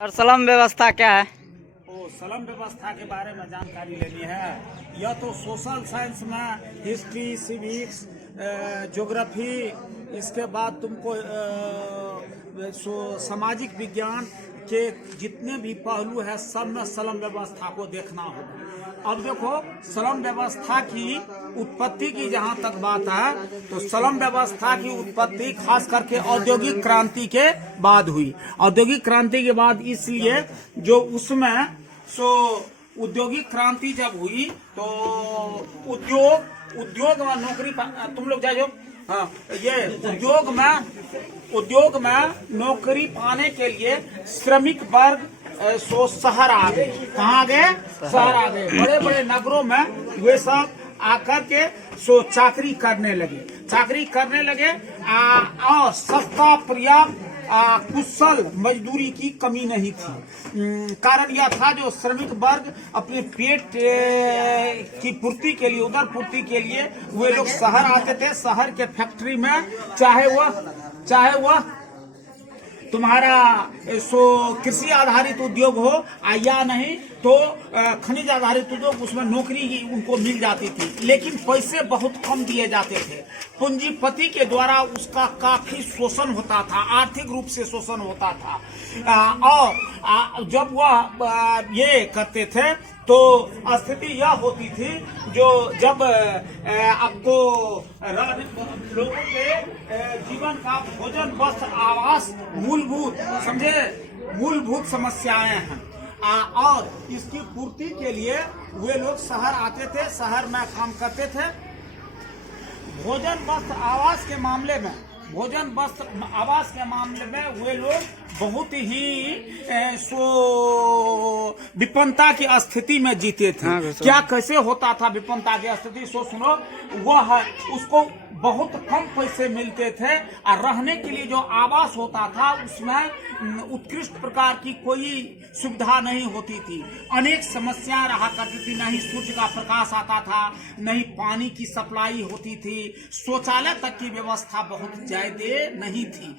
और स्लम व्यवस्था क्या है? स्लम व्यवस्था के बारे में जानकारी लेनी है। यह तो सोशल साइंस में हिस्ट्री, सिविक्स, ज्योग्राफी, इसके बाद तुमको सामाजिक विज्ञान के जितने भी पहलू है सब में स्लम व्यवस्था को देखना होगा। अब देखो, स्लम व्यवस्था की उत्पत्ति की जहाँ तक बात है तो स्लम व्यवस्था की उत्पत्ति खास करके औद्योगिक क्रांति के बाद हुई। औद्योगिक क्रांति के बाद इसलिए जो उसमें औद्योगिक क्रांति जब हुई तो उद्योग में नौकरी तुम लोग जाओ। हाँ, ये उद्योग में नौकरी पाने के लिए श्रमिक वर्ग शहर आ गए। कहाँ आ गए? शहर आ गए। बड़े बड़े नगरों में वे सब आकर के चाकरी करने लगे और सस्ता पर्याप्त कुशल मजदूरी की कमी नहीं थी। कारण यह था जो श्रमिक वर्ग अपने पेट की पूर्ति के लिए, उदर पूर्ति के लिए वे लोग शहर आते थे। शहर के फैक्ट्री में चाहे वह तुम्हारा कृषि आधारित उद्योग हो या नहीं तो खनिज आधारित उद्योग, उसमें नौकरी ही उनको मिल जाती थी, लेकिन पैसे बहुत कम दिए जाते थे। पूंजीपति के द्वारा उसका काफी शोषण होता था, आर्थिक रूप से शोषण होता था। और जब वह ये करते थे तो स्थिति यह होती थी जो जब आपको लोगों के जीवन का भोजन, वस्त्र, आवास मूलभूत समस्याएं हैं और इसकी पूर्ति के लिए वे लोग शहर आते थे, शहर में काम करते थे। भोजन वस्त्र आवास के मामले में वे लोग बहुत ही विपन्नता की स्थिति में जीते थे। हाँ, क्या कैसे होता था विपन्नता की स्थिति? सुनो, वह उसको बहुत कम पैसे मिलते थे और रहने के लिए जो आवास होता था उसमें उत्कृष्ट प्रकार की कोई सुविधा नहीं होती थी। अनेक समस्याएं रहा करती थी। नहीं सूर्य का प्रकाश आता था, नहीं पानी की सप्लाई होती थी, शौचालय तक की व्यवस्था बहुत ज्यादा नहीं थी।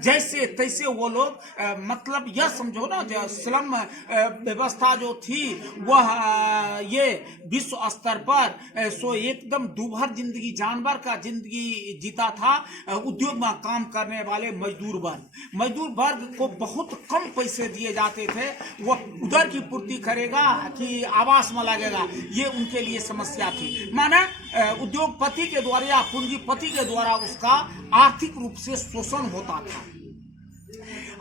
जैसे तैसे वो लोग मतलब यह समझो ना, जो स्लम व्यवस्था जो थी वह ये विश्व स्तर पर एकदम दुभर जिंदगी, जानवर का जिंदगी जीता था। उद्योग में काम करने वाले मजदूर वर्ग को बहुत कम पैसे दिए जाते थे। वह उधर की पूर्ति करेगा कि आवास में लगेगा, ये उनके लिए समस्या थी। माने उद्योगपति के द्वारा या पूंजीपति के द्वारा उसका आर्थिक रूप से शोषण होता था।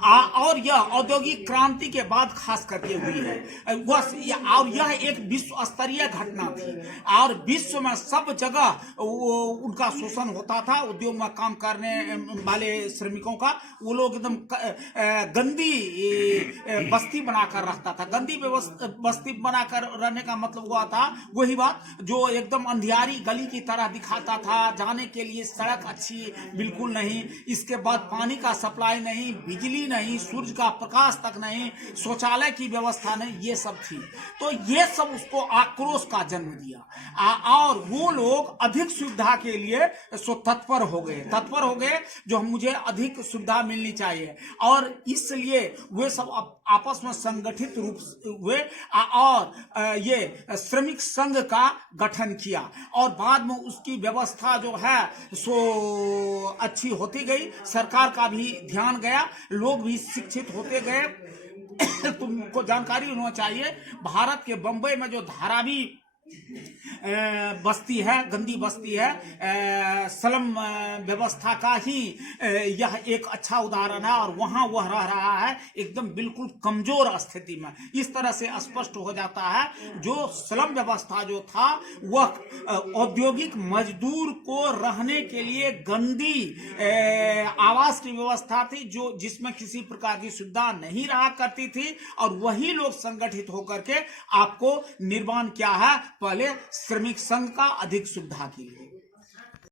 और यह औद्योगिक क्रांति के बाद खास करके हुई है और यह एक विश्व स्तरीय घटना थी और विश्व में सब जगह उनका शोषण होता था। उद्योग में काम करने वाले श्रमिकों का वो लोग एकदम गंदी बस्ती बनाकर रखता था। गंदी बस्ती बनाकर रहने का मतलब हुआ था वही बात जो एकदम अंधियारी गली की तरह दिखाता था। जाने के लिए सड़क अच्छी बिल्कुल नहीं, इसके बाद पानी का सप्लाई नहीं, बिजली नहीं, सूर्य का प्रकाश तक नहीं, शौचालय की व्यवस्था नहीं, ये सब थी। तो ये सब उसको आक्रोश का जन्म दिया और वो लोग अधिक सुविधा के लिए तत्पर हो गए जो मुझे अधिक सुविधा मिलनी चाहिए और इसलिए वे सब आपस में संगठित रूप हुए और ये श्रमिक संघ का गठन किया और बाद में उसकी व्यवस्था जो है सो अच्छी होती गई। सरकार का भी ध्यान गया, लोग भी शिक्षित होते गए। तुमको जानकारी होना चाहिए, भारत के बंबई में जो धारावी बस्ती है, गंदी बस्ती है, स्लम व्यवस्था का ही यह एक अच्छा उदाहरण है और वहां वह रह रहा है एकदम बिल्कुल कमजोर स्थिति में। इस तरह से स्पष्ट हो जाता है जो स्लम व्यवस्था जो था वह औद्योगिक मजदूर को रहने के लिए गंदी आवास की व्यवस्था थी जो जिसमें किसी प्रकार की सुविधा नहीं रहा करती थी और वही लोग संगठित होकर के आपको निर्माण क्या है, पहले श्रमिक संघ का अधिक सुविधा के लिए।